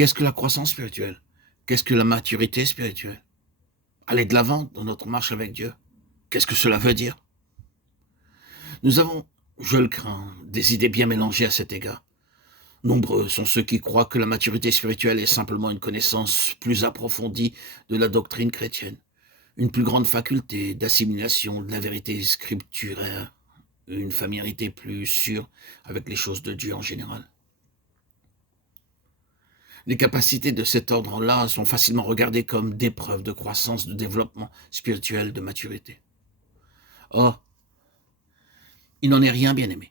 Qu'est-ce que la croissance spirituelle? Qu'est-ce que la maturité spirituelle? Aller de l'avant dans notre marche avec Dieu. Qu'est-ce que cela veut dire? Nous avons, je le crains, des idées bien mélangées à cet égard. Nombreux sont ceux qui croient que la maturité spirituelle est simplement une connaissance plus approfondie de la doctrine chrétienne, une plus grande faculté d'assimilation de la vérité scripturaire, une familiarité plus sûre avec les choses de Dieu en général. Les capacités de cet ordre-là sont facilement regardées comme des preuves de croissance, de développement spirituel, de maturité. Or, il n'en est rien, bien aimé.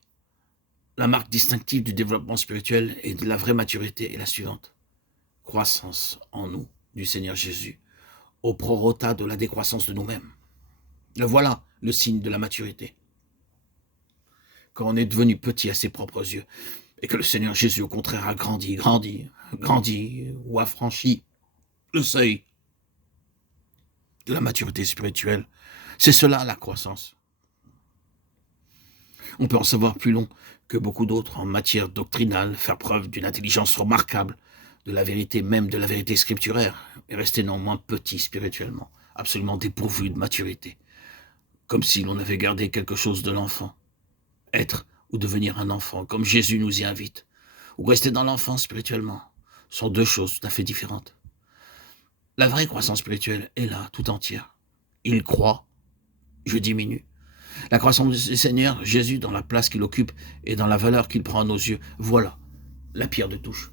La marque distinctive du développement spirituel et de la vraie maturité est la suivante. Croissance en nous du Seigneur Jésus, au prorata de la décroissance de nous-mêmes. Le voilà, le signe de la maturité. Quand on est devenu petit à ses propres yeux, et que le Seigneur Jésus, au contraire, a grandi ou a franchi le seuil de la maturité spirituelle, c'est cela la croissance. On peut en savoir plus long que beaucoup d'autres en matière doctrinale, faire preuve d'une intelligence remarquable, de la vérité même de la vérité scripturaire, et rester néanmoins petit spirituellement, absolument dépourvu de maturité, comme si l'on avait gardé quelque chose de l'enfant. Être ou devenir un enfant, comme Jésus nous y invite, ou rester dans l'enfance spirituellement, sont deux choses tout à fait différentes. La vraie croissance spirituelle est là, tout entière. Il croit, je diminue. La croissance du Seigneur, Jésus, dans la place qu'il occupe et dans la valeur qu'il prend à nos yeux, voilà la pierre de touche.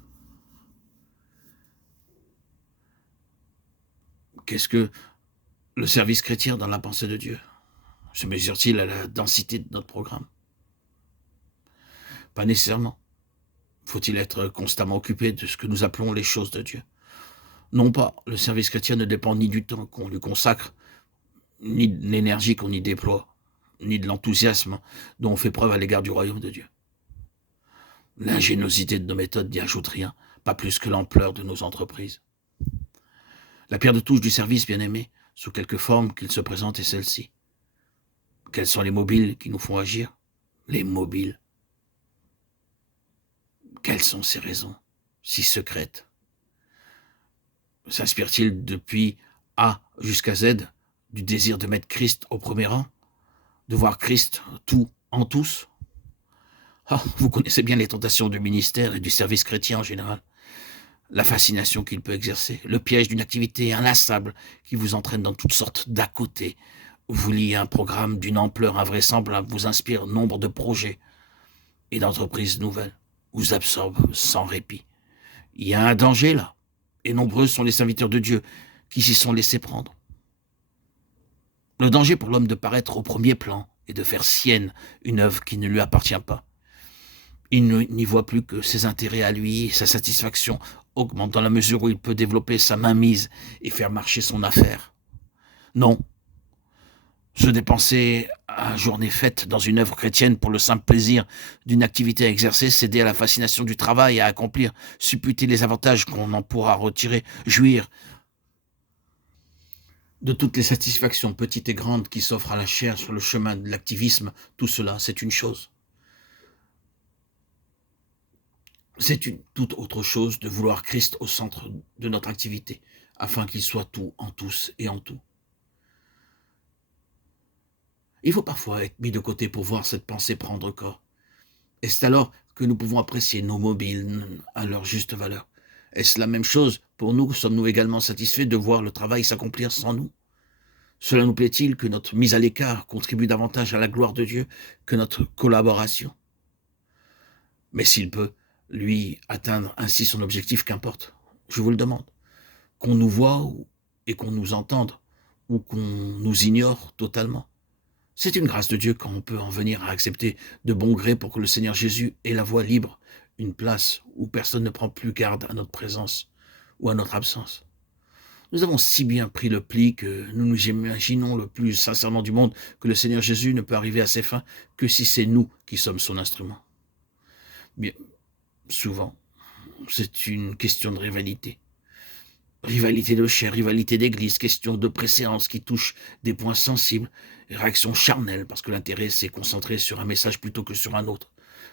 Qu'est-ce que le service chrétien dans la pensée de Dieu? Se mesure-t-il à la densité de notre programme? Pas nécessairement. Faut-il être constamment occupé de ce que nous appelons les choses de Dieu? Non pas, le service chrétien ne dépend ni du temps qu'on lui consacre, ni de l'énergie qu'on y déploie, ni de l'enthousiasme dont on fait preuve à l'égard du royaume de Dieu. L'ingéniosité de nos méthodes n'y ajoute rien, pas plus que l'ampleur de nos entreprises. La pierre de touche du service, bien-aimé, sous quelque forme qu'il se présente, est celle-ci. Quels sont les mobiles qui nous font agir? Les mobiles. Quelles sont ces raisons, si secrètes? S'inspire-t-il depuis A jusqu'à Z du désir de mettre Christ au premier rang? De voir Christ tout en tous? Vous connaissez bien les tentations du ministère et du service chrétien en général. La fascination qu'il peut exercer, le piège d'une activité inlassable qui vous entraîne dans toutes sortes d'à côté. Vous liez un programme d'une ampleur invraisemblable, vous inspire nombre de projets et d'entreprises nouvelles, vous absorbe sans répit. Il y a un danger là, et nombreux sont les serviteurs de Dieu qui s'y sont laissés prendre. Le danger pour l'homme de paraître au premier plan et de faire sienne une œuvre qui ne lui appartient pas. Il n'y voit plus que ses intérêts à lui et sa satisfaction augmente dans la mesure où il peut développer sa mainmise et faire marcher son affaire. Non. Se dépenser à journée faite dans une œuvre chrétienne pour le simple plaisir d'une activité à exercer, céder à la fascination du travail à accomplir, supputer les avantages qu'on en pourra retirer, jouir de toutes les satisfactions petites et grandes qui s'offrent à la chair sur le chemin de l'activisme, tout cela, c'est une chose. C'est une toute autre chose de vouloir Christ au centre de notre activité, afin qu'il soit tout en tous et en tout. Il faut parfois être mis de côté pour voir cette pensée prendre corps. Et c'est alors que nous pouvons apprécier nos mobiles à leur juste valeur. Est-ce la même chose pour nous? Sommes-nous également satisfaits de voir le travail s'accomplir sans nous? Cela nous plaît-il que notre mise à l'écart contribue davantage à la gloire de Dieu que notre collaboration? Mais s'il peut, lui, atteindre ainsi son objectif, qu'importe, je vous le demande. Qu'on nous voie et qu'on nous entende, ou qu'on nous ignore totalement. C'est une grâce de Dieu quand on peut en venir à accepter de bon gré pour que le Seigneur Jésus ait la voie libre, une place où personne ne prend plus garde à notre présence ou à notre absence. Nous avons si bien pris le pli que nous nous imaginons le plus sincèrement du monde que le Seigneur Jésus ne peut arriver à ses fins que si c'est nous qui sommes son instrument. Bien, souvent, c'est une question de rivalité. Rivalité de chair, rivalité d'église, question de préséance qui touche des points sensibles, réaction charnelle parce que l'intérêt s'est concentré sur un message plutôt que sur un autre,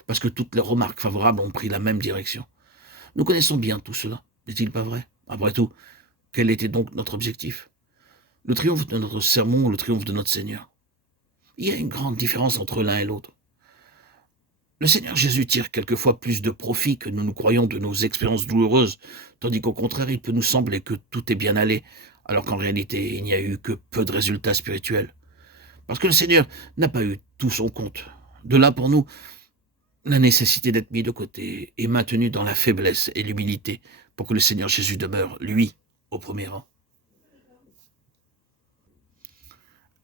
parce que toutes les remarques favorables ont pris la même direction. Nous connaissons bien tout cela. N'est-il pas vrai? Après tout, quel était donc notre objectif? Le triomphe de notre sermon ou le triomphe de notre Seigneur? Il y a une grande différence entre l'un et l'autre. Le Seigneur Jésus tire quelquefois plus de profit que nous croyons de nos expériences douloureuses, tandis qu'au contraire, il peut nous sembler que tout est bien allé, alors qu'en réalité, il n'y a eu que peu de résultats spirituels. Parce que le Seigneur n'a pas eu tout son compte. De là pour nous, la nécessité d'être mis de côté et maintenu dans la faiblesse et l'humilité pour que le Seigneur Jésus demeure, lui, au premier rang.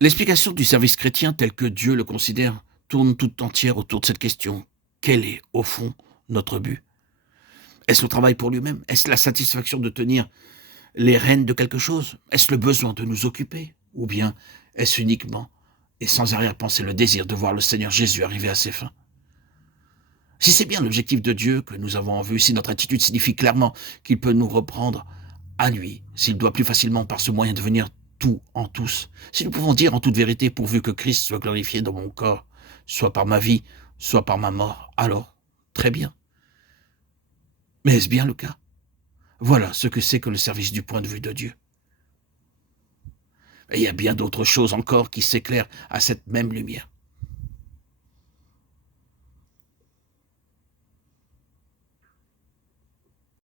L'explication du service chrétien tel que Dieu le considère tourne tout entière autour de cette question. Quel est, au fond, notre but? Est-ce le travail pour lui-même? Est-ce la satisfaction de tenir les rênes de quelque chose? Est-ce le besoin de nous occuper? Ou bien est-ce uniquement et sans arrière-pensée le désir de voir le Seigneur Jésus arriver à ses fins? Si c'est bien l'objectif de Dieu que nous avons en vue, si notre attitude signifie clairement qu'il peut nous reprendre à lui, s'il doit plus facilement par ce moyen devenir tout en tous, si nous pouvons dire en toute vérité, pourvu que Christ soit glorifié dans mon corps, soit par ma vie, soit par ma mort, alors, très bien. Mais est-ce bien le cas? Voilà ce que c'est que le service du point de vue de Dieu. Et il y a bien d'autres choses encore qui s'éclairent à cette même lumière.